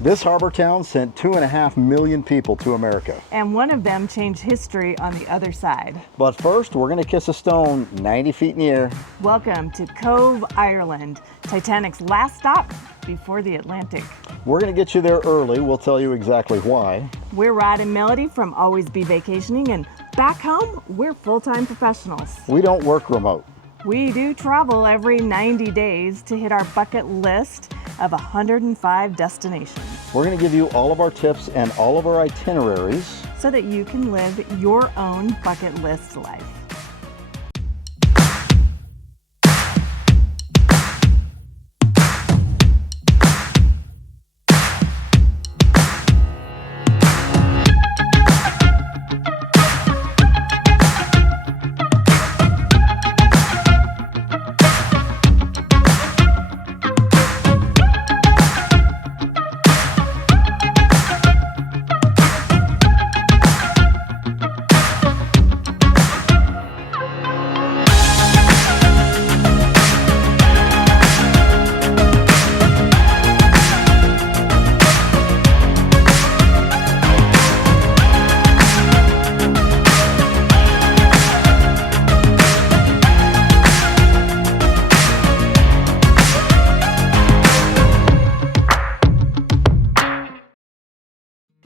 This harbor town sent 2.5 million people to America. And one of them changed history on the other side. But first, we're gonna kiss a stone 90 feet in the air. Welcome to Cobh, Ireland, Titanic's last stop before the Atlantic. We're gonna get you there early. We'll tell you exactly why. We're Rod and Melody from Always Be Vacationing, and back home, we're full-time professionals. We don't work remote. We do travel every 90 days to hit our bucket list of 105 destinations. We're gonna give you all of our tips and all of our itineraries so that you can live your own bucket list life.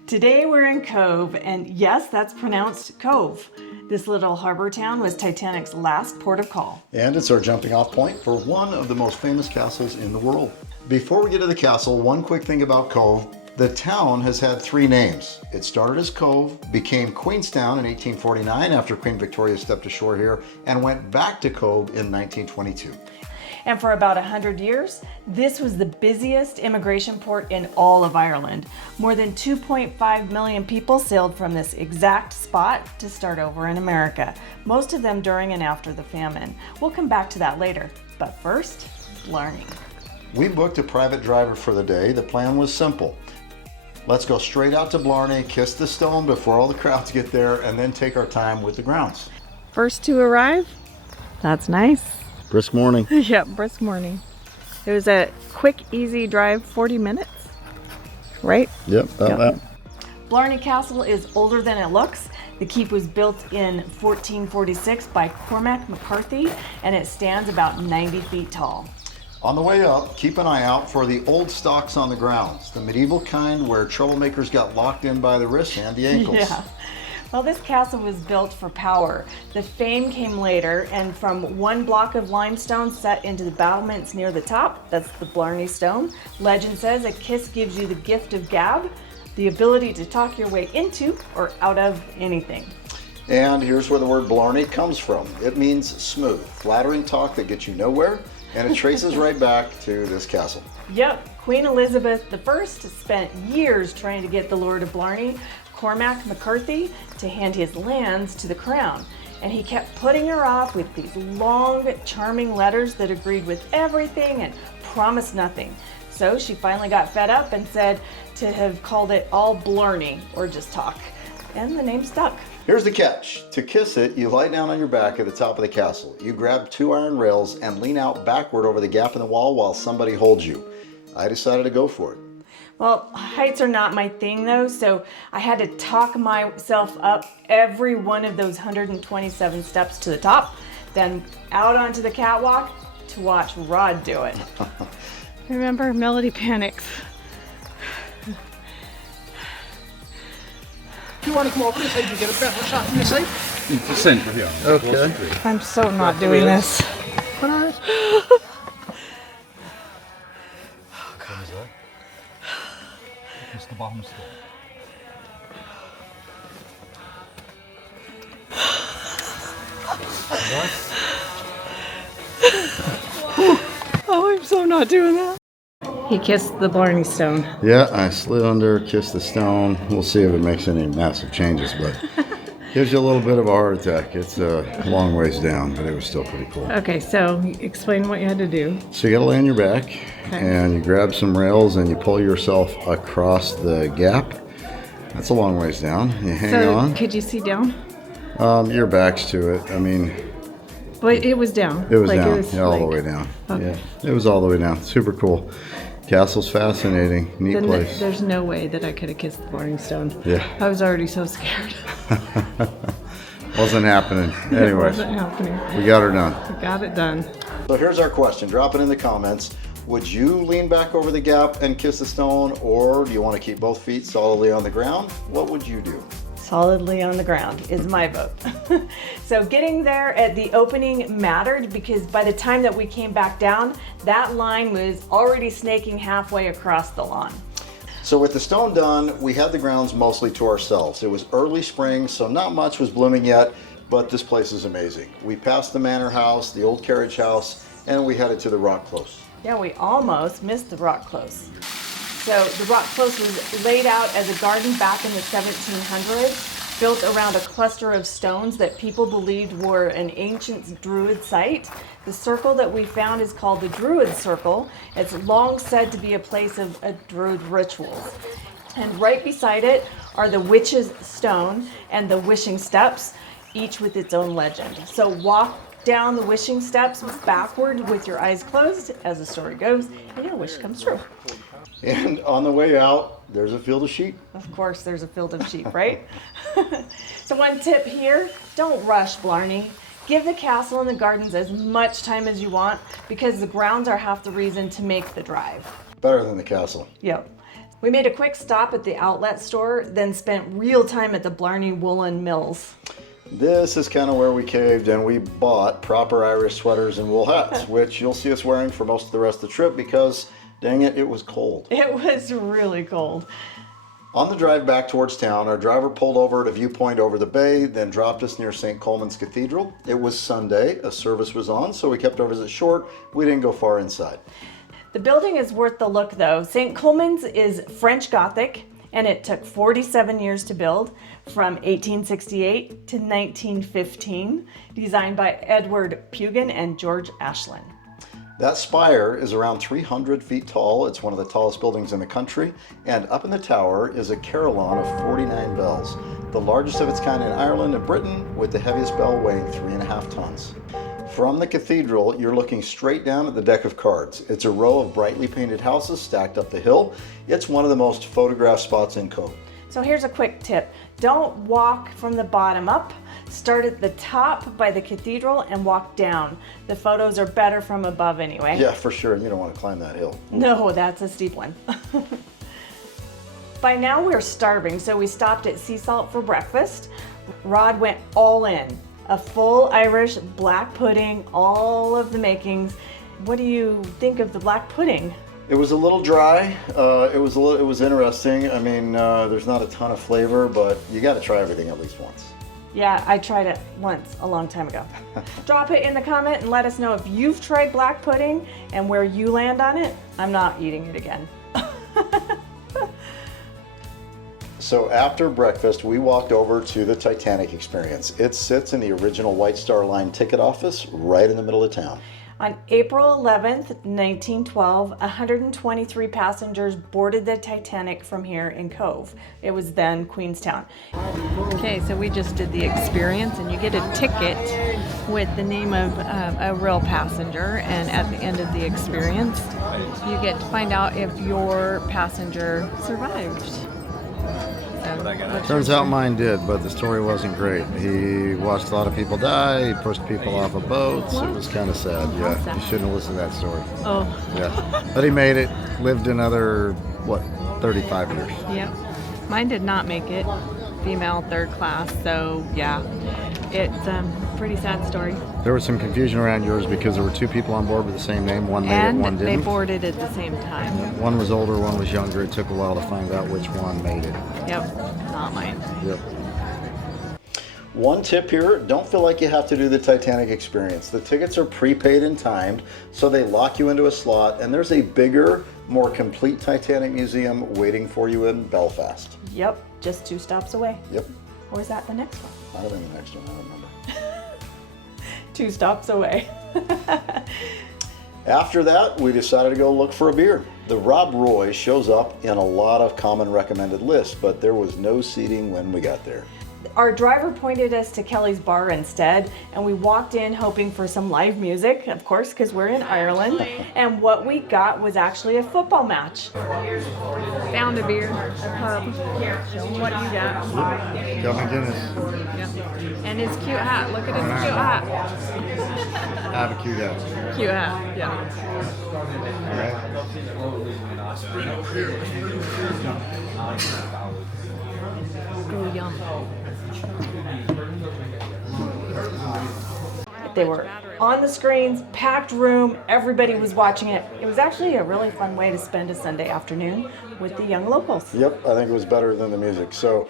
Today we're in Cobh, and yes, that's pronounced Cove. This little harbor town was Titanic's last port of call. And it's our jumping off point for one of the most famous castles in the world. Before we get to the castle, one quick thing about Cobh. The town has had 3 names. It started as Cobh, became Queenstown in 1849 after Queen Victoria stepped ashore here, and went back to Cobh in 1922. And for about 100 years, this was the busiest immigration port in all of Ireland. More than 2.5 million people sailed from this exact spot to start over in America, most of them during and after the famine. We'll come back to that later, but first, Blarney. We booked a private driver for the day. The plan was simple. Let's go straight out to Blarney, kiss the stone before all the crowds get there, and then take our time with the grounds. First to arrive? That's nice. Brisk morning. Yeah, brisk morning. It was a quick, easy drive, 40 minutes, right? Yep, about that. Blarney Castle is older than it looks. The keep was built in 1446 by Cormac McCarthy, and it stands about 90 feet tall. On the way up, keep an eye out for the old stocks on the grounds, the medieval kind where troublemakers got locked in by the wrists and the ankles. Yeah. Well, this castle was built for power. The fame came later, and from one block of limestone set into the battlements near the top, that's the Blarney Stone, legend says a kiss gives you the gift of gab, the ability to talk your way into or out of anything. And here's where the word Blarney comes from. It means smooth, flattering talk that gets you nowhere, and it traces right back to this castle. Yep, Queen Elizabeth I spent years trying to get the Lord of Blarney, Cormac McCarthy, to hand his lands to the crown. And he kept putting her off with these long, charming letters that agreed with everything and promised nothing. So she finally got fed up and said to have called it all Blarney, or just talk. And the name stuck. Here's the catch. To kiss it, you lie down on your back at the top of the castle. You grab 2 iron rails and lean out backward over the gap in the wall while somebody holds you. I decided to go for it. Well, heights are not my thing though, so I had to talk myself up every one of those 127 steps to the top, then out onto the catwalk to watch Rod do it. Remember, Melody panics. Do you want to come over this side and get a better shot from this side? It's the centre here. Okay. I'm so not doing this. What are it? It's the bottom step. Oh, I'm so not doing that. He kissed the Blarney Stone. Yeah, I slid under, kissed the stone. We'll see if it makes any massive changes, but gives you a little bit of a heart attack. It's a long ways down, but it was still pretty cool. Okay, so explain what you had to do. So you gotta lay on your back, and you grab some rails and you pull yourself across the gap. That's a long ways down. You hang on. Could you see down? Your back's to it. I mean, But it was down. it was Like, down. it was yeah, all the like- way down. Okay. Yeah, it was all the way down. Super cool. Castle's fascinating. Neat place. There's no way that I could have kissed the Blarney Stone. Yeah. I was already so scared. Wasn't happening. Anyways, It wasn't happening. we got her done. I got it done. So here's our question. Drop it in the comments. Would you lean back over the gap and kiss the stone, or do you want to keep both feet solidly on the ground? What would you do? Solidly on the ground is my vote. So getting there at the opening mattered because by the time that we came back down, that line was already snaking halfway across the lawn. So with the stone done, we had the grounds mostly to ourselves. It was early spring, so not much was blooming yet, but this place is amazing. We passed the manor house, the old carriage house, and we headed to the rock close. Yeah, we almost missed the rock close. So the rock close was laid out as a garden back in the 1700s, built around a cluster of stones that people believed were an ancient Druid site. The circle that we found is called the Druid Circle. It's long said to be a place of Druid rituals. And right beside it are the Witch's Stone and the Wishing Steps, each with its own legend. So walk down the wishing steps backward with your eyes closed, as the story goes, and your wish comes true. And on the way out, there's a field of sheep. Of course, there's a field of sheep, right? So one tip here, don't rush Blarney. Give the castle and the gardens as much time as you want because the grounds are half the reason to make the drive. Better than the castle. Yep. We made a quick stop at the outlet store, then spent real time at the Blarney Woollen Mills. This is kind of where we caved and we bought proper Irish sweaters and wool hats, which you'll see us wearing for most of the rest of the trip because, dang it, it was cold. It was really cold. On the drive back towards town, our driver pulled over at a viewpoint over the bay, then dropped us near St. Colman's Cathedral. It was Sunday, a service was on, so we kept our visit short. We didn't go far inside. The building is worth the look though. St. Colman's is French Gothic, and it took 47 years to build, from 1868 to 1915, designed by Edward Pugin and George Ashland. That spire is around 300 feet tall. It's one of the tallest buildings in the country. And up in the tower is a carillon of 49 bells, the largest of its kind in Ireland and Britain, with the heaviest bell weighing 3.5 tons. From the cathedral, you're looking straight down at the deck of cards. It's a row of brightly painted houses stacked up the hill. It's one of the most photographed spots in Cobh. So here's a quick tip. Don't walk from the bottom up. Start at the top by the cathedral and walk down. The photos are better from above anyway. Yeah, for sure. You don't want to climb that hill. No, that's a steep one. By now we're starving, so we stopped at SeaSalt for breakfast. Rod went all in. A full Irish black pudding, all of the makings. What do you think of the black pudding? It was a little dry. It was interesting. I mean, there's not a ton of flavor, but you got to try everything at least once. Yeah, I tried it once a long time ago. Drop it in the comment and let us know if you've tried black pudding and where you land on it. I'm not eating it again. So after breakfast, we walked over to the Titanic Experience. It sits in the original White Star Line ticket office right in the middle of town. On April 11th, 1912, 123 passengers boarded the Titanic from here in Cobh. It was then Queenstown. Okay, so we just did the experience, and you get a ticket with the name of a real passenger, and at the end of the experience, you get to find out if your passenger survived. Turns out mine did, but the story wasn't great. He watched a lot of people die, he pushed people off of boats. It was kind of sad, yeah. You shouldn't have listened to that story. Oh. Yeah. But he made it, lived another, 35 years. Yep. Mine did not make it. Female third class, so yeah. It's a pretty sad story. There was some confusion around yours because there were two people on board with the same name. One made it, one And they didn't. boarded at the same time. One was older, one was younger. It took a while to find out which one made it. Yep, not mine. Yep. One tip here, don't feel like you have to do the Titanic Experience. The tickets are prepaid and timed, so they lock you into a slot, and there's a bigger, more complete Titanic museum waiting for you in Belfast. Yep, just 2 stops away. Yep. Or is that the next one? Might have been the next one, I don't remember. 2 stops away. After that, we decided to go look for a beer. The Rob Roy shows up in a lot of common recommended lists, but there was no seating when we got there. Our driver pointed us to Kelly's Bar instead, and we walked in hoping for some live music, of course, because we're in Ireland. And what we got was actually a football match. Found a beer pub. Show 'em what you got. Kelvin Guinness. Yep. And his cute hat. Look at his cute hat. Have a cute hat. Cute hat, yeah. All right. Oh, yum. They were on the screens, packed room, everybody was watching it. It was actually a really fun way to spend a Sunday afternoon with the young locals. Yep, I think it was better than the music. So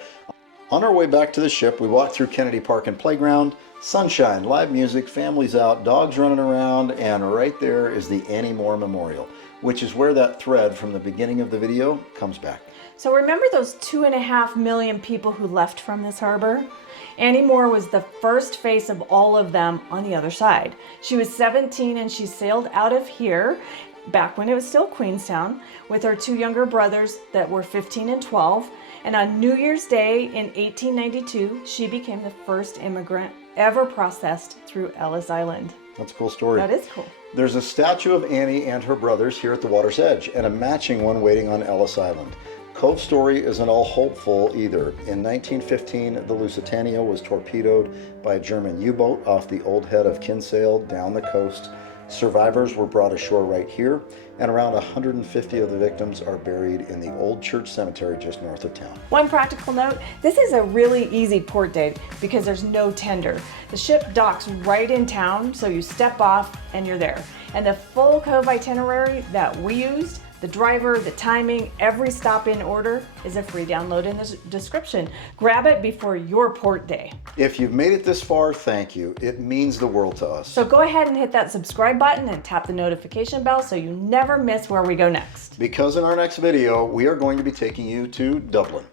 on our way back to the ship, we walked through Kennedy Park and Playground. Sunshine, live music, families out, dogs running around, and right there is the Annie Moore Memorial, which is where that thread from the beginning of the video comes back. So remember those 2.5 million people who left from this harbor? Annie Moore was the first face of all of them on the other side. She was 17 and she sailed out of here back when it was still Queenstown with her 2 younger brothers that were 15 and 12. And on New Year's Day in 1892, she became the first immigrant ever processed through Ellis Island. That's a cool story. That is cool. There's a statue of Annie and her brothers here at the water's edge and a matching one waiting on Ellis Island. Cove's story isn't all hopeful either. In 1915, the Lusitania was torpedoed by a German U-boat off the old head of Kinsale down the coast. Survivors were brought ashore right here, and around 150 of the victims are buried in the old church cemetery just north of town. One practical note, this is a really easy port day because there's no tender. The ship docks right in town, so you step off and you're there. And the full Cobh itinerary that we used, the driver, the timing, every stop in order is a free download in the description. Grab it before your port day. If you've made it this far, thank you. It means the world to us. So go ahead and hit that subscribe button and tap the notification bell so you never miss where we go next. Because in our next video, we are going to be taking you to Dublin.